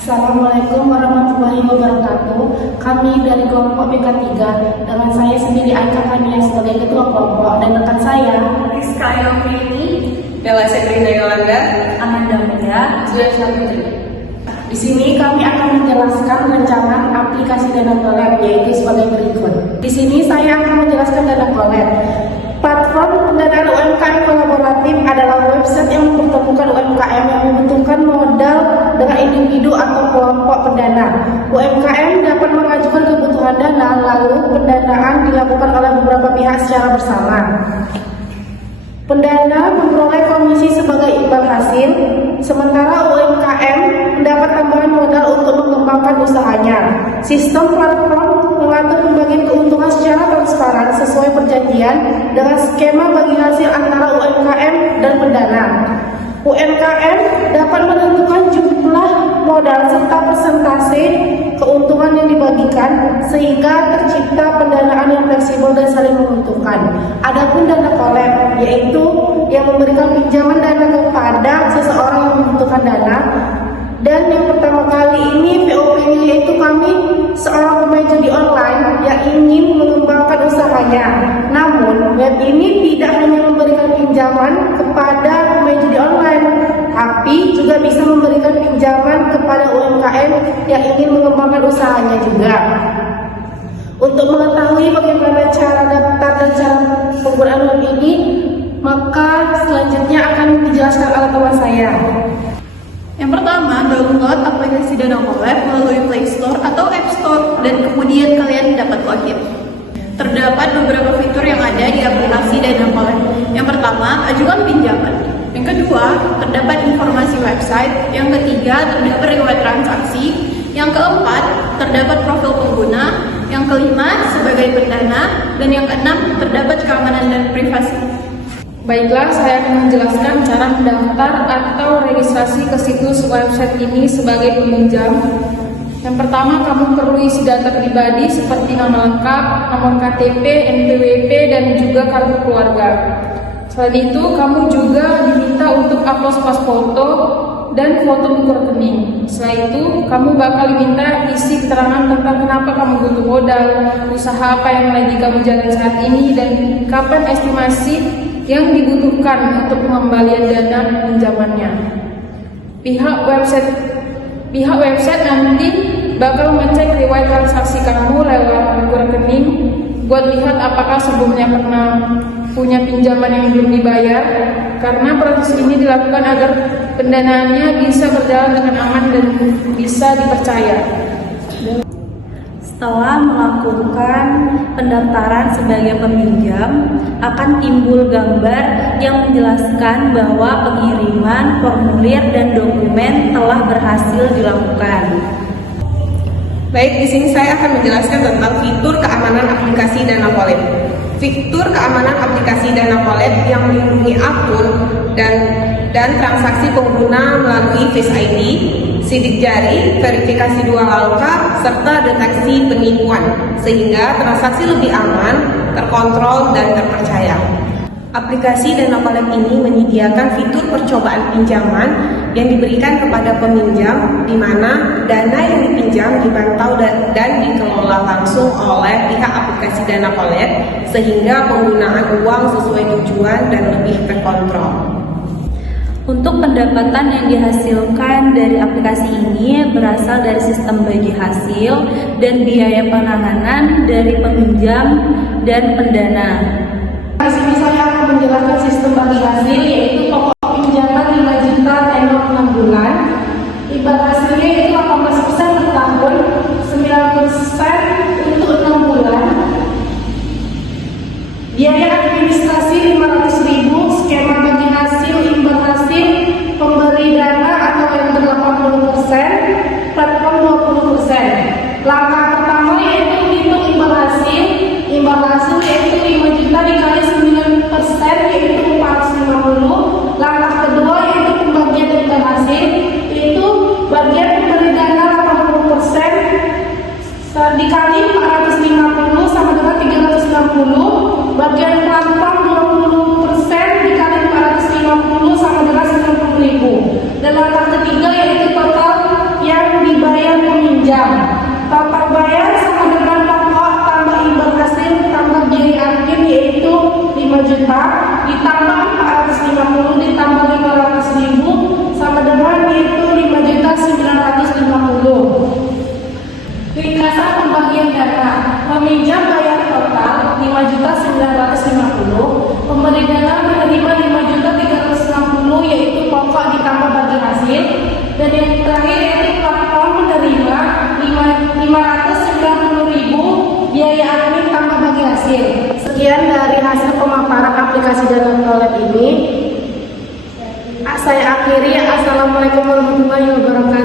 Assalamualaikum warahmatullahi wabarakatuh. Kami dari kelompok BK3 dengan saya sendiri Aika Kania sebagai ketua kelompok dan rekan saya Rizka Yofrini, Bella Setrina Yolanda, Amanda Muda, Zulia Syafitri. Di sini kami akan menjelaskan rancangan aplikasi Dana Collab, yaitu sebagai berikut. Di sini saya akan menjelaskan Dana Collab. Platform pendanaan UMKM kolaboratif adalah website yang mempertemukan UMKM yang membutuhkan modal dengan individu atau kelompok pendana. UMKM dapat mengajukan kebutuhan dana, lalu pendanaan dilakukan oleh beberapa pihak secara bersama. Pendana memperoleh komisi sebagai imbal hasil, sementara UMKM mendapat tambahan modal untuk mengembangkan usahanya. Sistem platform mengatur pembagian keuntungan secara transparan sesuai perjanjian dengan skema bagi hasil antara UMKM dan pendana. UMKM dapat menentukan jumlah modal serta persentase keuntungan yang dibagikan sehingga tercipta pendanaan yang fleksibel dan saling menguntungkan. Adapun Dana Collab yaitu yang memberikan pinjaman dana kepada seseorang yang membutuhkan dana. Dan yang pertama kali ini POP-nya yaitu kami seorang pemain judi online yang ingin mengembangkan usahanya. Namun web ini tidak hanya memberikan pinjaman kepada pemain judi online, tapi juga bisa memberikan pinjaman kepada UMKM yang ingin mengembangkan usahanya juga. Untuk mengetahui bagaimana cara daftar dan cara penggunaan web ini, maka selanjutnya akan dijelaskan oleh teman saya. Yang pertama, download aplikasi Dana Collab melalui Play Store atau App Store dan kemudian kalian dapat login. Terdapat beberapa fitur yang ada di aplikasi Dana Collab. Yang pertama, ajukan pinjaman. Yang kedua, terdapat informasi website. Yang ketiga, terdapat riwayat transaksi. Yang keempat, terdapat profil pengguna. Yang kelima, sebagai pendana. Dan yang keenam, terdapat keamanan dan privasi. Baiklah, saya akan menjelaskan cara mendaftar atau registrasi ke situs website ini sebagai peminjam. Yang pertama, kamu perlu isi data pribadi seperti nama lengkap, nomor KTP, NPWP, dan juga kartu keluarga. Selain itu, kamu juga diminta untuk upload pas foto dan foto buku rekening. Setelah itu, kamu bakal diminta isi keterangan tentang kenapa kamu butuh modal, usaha apa yang lagi kamu jalan saat ini, dan kapan estimasi yang dibutuhkan untuk pengembalian dana pinjamannya. Pihak website nanti bakal mengecek riwayat transaksi kamu lewat buku rekening buat lihat apakah sebelumnya pernah punya pinjaman yang belum dibayar, karena proses ini dilakukan agar pendanaannya bisa berjalan dengan aman dan bisa dipercaya. Setelah melakukan pendaftaran sebagai peminjam, akan timbul gambar yang menjelaskan bahwa pengiriman formulir dan dokumen telah berhasil dilakukan. Baik, di sini saya akan menjelaskan tentang fitur keamanan aplikasi Dana Collab. Fitur keamanan aplikasi Dana Collab yang melindungi akun dan transaksi pengguna melalui Face ID, sidik jari, verifikasi 2 angka, serta deteksi penipuan, sehingga transaksi lebih aman, terkontrol, dan terpercaya. Aplikasi Dana Collab ini menyediakan fitur percobaan pinjaman yang diberikan kepada peminjam, di mana dana yang dipinjam dipantau dan dikelola langsung oleh pihak aplikasi Dana Collab, sehingga penggunaan uang sesuai tujuan dan lebih terkontrol. Untuk pendapatan yang dihasilkan dari aplikasi ini berasal dari sistem bagi hasil dan biaya penanganan dari peminjam dan pendana. Di sini saya akan menjelaskan sistem bagi hasil, yaitu pokok pinjaman 5 juta tenor 6 bulan. Imbal hasilnya yaitu 18% per tahun, 9% untuk 6 bulan. Biaya administrasi 500.000, skema bagi hasil, imbal hasil, pemberi dana atau yang 80%, platform 20%. Langkah pertama yaitu hitung imbal hasil. Imbal hasil yaitu 5 juta dikali 9%, yaitu 450. Langkah kedua yaitu pembagian imbal hasil, itu bagian aplikasi Dana Wallet ini. Saya akhiri. Assalamualaikum warahmatullahi wabarakatuh.